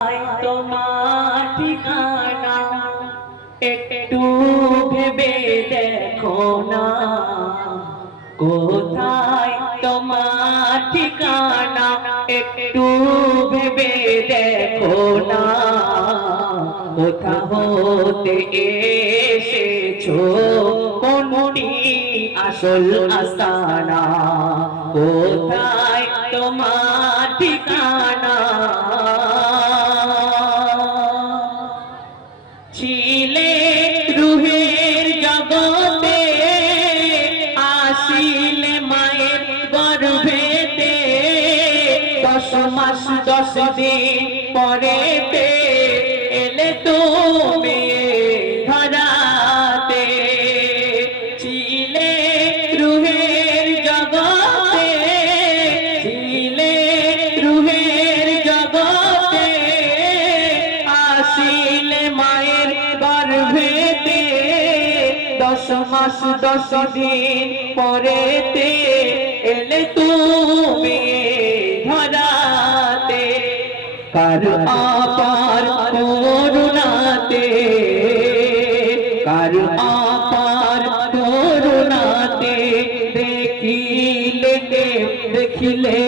তোমার ঠিকানা একটু ভেবে দেখো না, কোথায় তোমার ঠিকানা একটু ভেবে দেখো না, কোথা হতে এসেছো কোনটি আসল আস্তানা, কোথায় তোমার ঠিকানা। ছিলে রুহের জগতে আসিলে মায়ের গর্ভেতে, 10 মাস 10 দিন পরেতে এলে তুমি ধরাতে। ছিলে রুহের জগতে, ছিলে রুহের জগতে আসিলে মায়ের গর্ভেতে, 10 মাস 10 দিন পরেতে এলে তুমি ধরাতে। কার অপার করুণাতে, কার অপার করুণাতে দেখিলে দেখিলে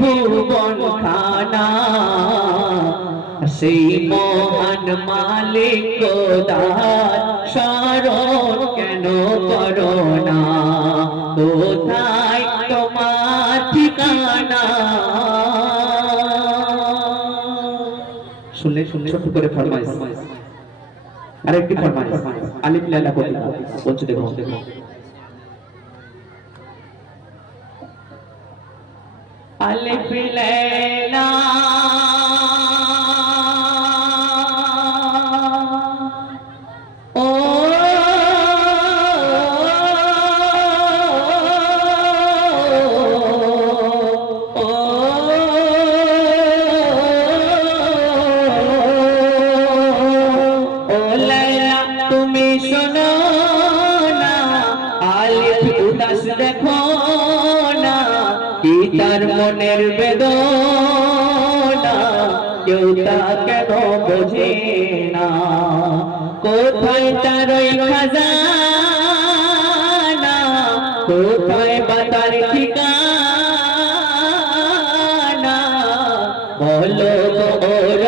ভুবন খানা, সেই মহান মালিক খোদার স্মরণ কেন করো না, কোথায় তোমার ঠিকানা। শুনলে শুনলে ছোট করে ফরমাইশ, আরেকটি ফরমাইশ আলিফ লাইলা বলছে দেখো দেখো। আলিফ লাইলা তুমি শোনো না, আলিফ উদাস দেখো না, কি তার মনের বেদনা কেউ তা কেন বোঝে না, কোথায় তার ওই খাজানা, কোথায় বা তার ঠিকানা, বলো ওর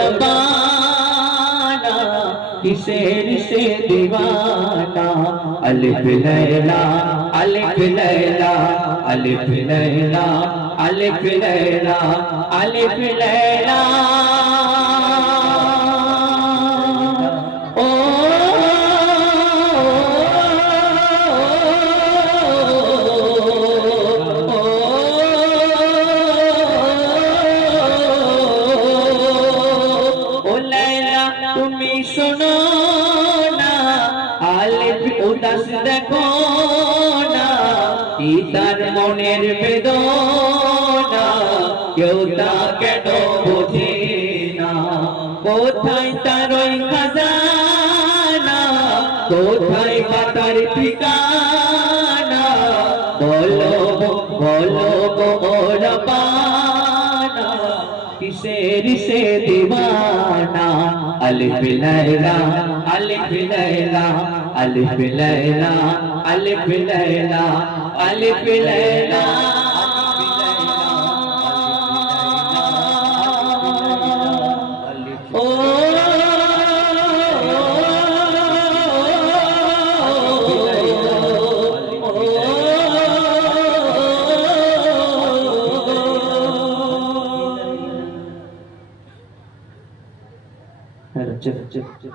কিসের সে दीवाना। अलिफ लैला अलिफ लैला अलिफ लैला अलिफ लैला अलिफ लैला। ओ लैला তুমি শোনো না, আলিফ উদাস দেখো না, কি তার মনের বেদনা কেউ তা কেন বোঝে না, কোথায় তার ওই খাজানা, কোথায় বা তার ঠিকানা, বলো বলো ওর পানা কিসের সে दीवाना। अलिफ लैला अलिफ लैला अलिफ लैला अलिफ लैला अलिफ लैला। ओ चल चल चल